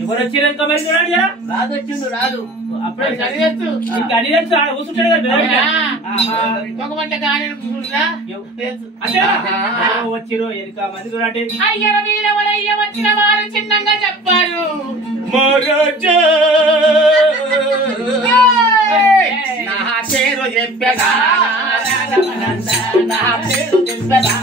ఎవరు వచ్చిన రాదు వచ్చిండు రాదు అప్పుడే చదివచ్చు వచ్చిరు ఎనక మంది చూడండి అయ్యర వీరవరయ్య వచ్చిన వారు చిన్నంగా చెప్పారు నా పేరు చెప్పగా నా పేరు చెప్పగా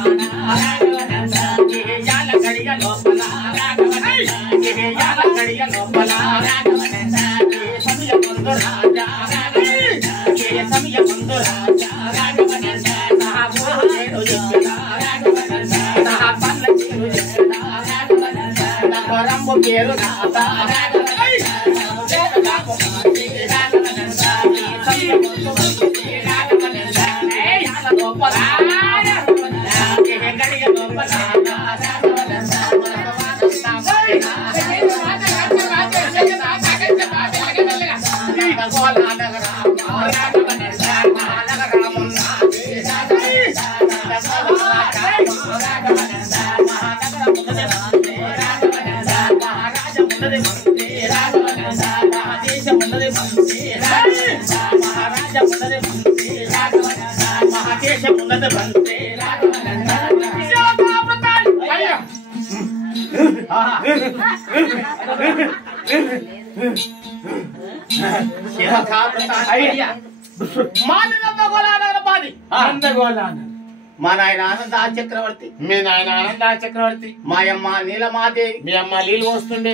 మా నాయన ఆనంద చక్రవర్తి మీ నాయన ఆనంద చక్రవర్తి మా అమ్మ నీలమాదేవి మీ అమ్మ నీళ్ళు వస్తుండే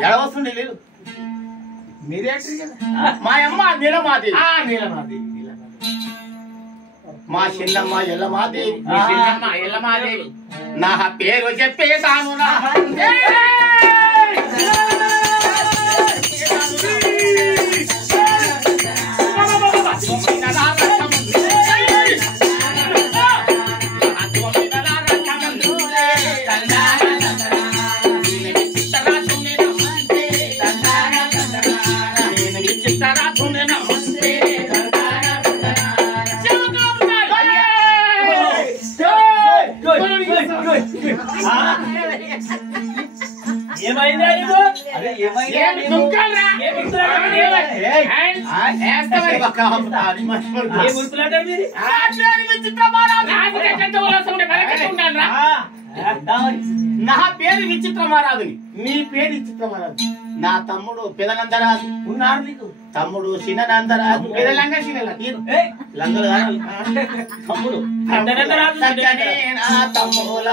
ఎడ వస్తుండే నీళ్ళు మీరే మా అమ్మ నీలమాదేవి నీలమాదేవి మా చిన్నమ్మ ఎల్లమాదేవి ఎల్లమాదేవి నా పేరు చెప్పేసాను నా నా పేరు విచిత్రమారాధుని నీ పేరు విచిత్రమారాధు నా తమ్ముడు పెదనందరాజు ఉన్నారు నీకు తమ్ముడు చిన్ననందరాజు పెదలంగా లంగలు తమ్ముడు తమ్ముల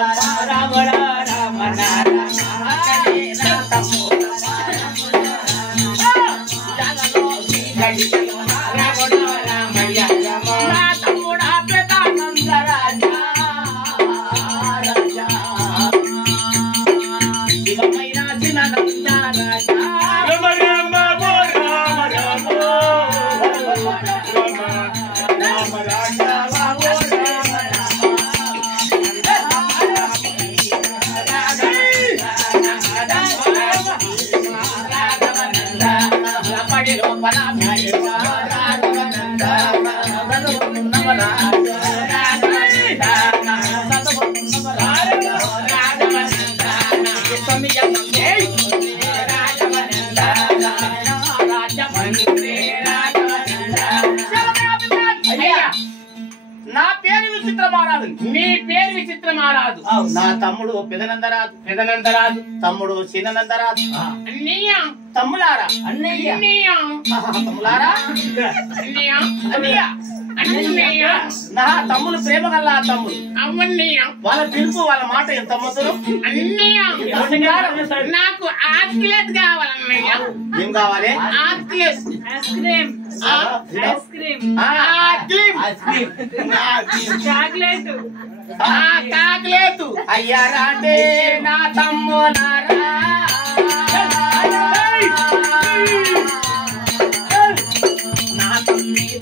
నా పేరు విచిత్రమారాధు నీ పేరు విచిత్రమారాధు నా తమ్ముడు పెదనందరాజు తమ్ముడు చిన్ననందరాజు అన్నయ్య తమ్ములారా అన్నయ్య తమ్ములారా అన్నయ్య నా తమ్ములు ప్రేమ గల్ల తమ్ములు వాళ్ళ పిలుపు వాళ్ళ మాట ఎంత మధురం. నాకు ఆత్మీయత కావాలన్నయ్య. ఏం కావాలి? చాక్లెట్. అయ్యారాటే నా తమ్ములారా నా తమ్మి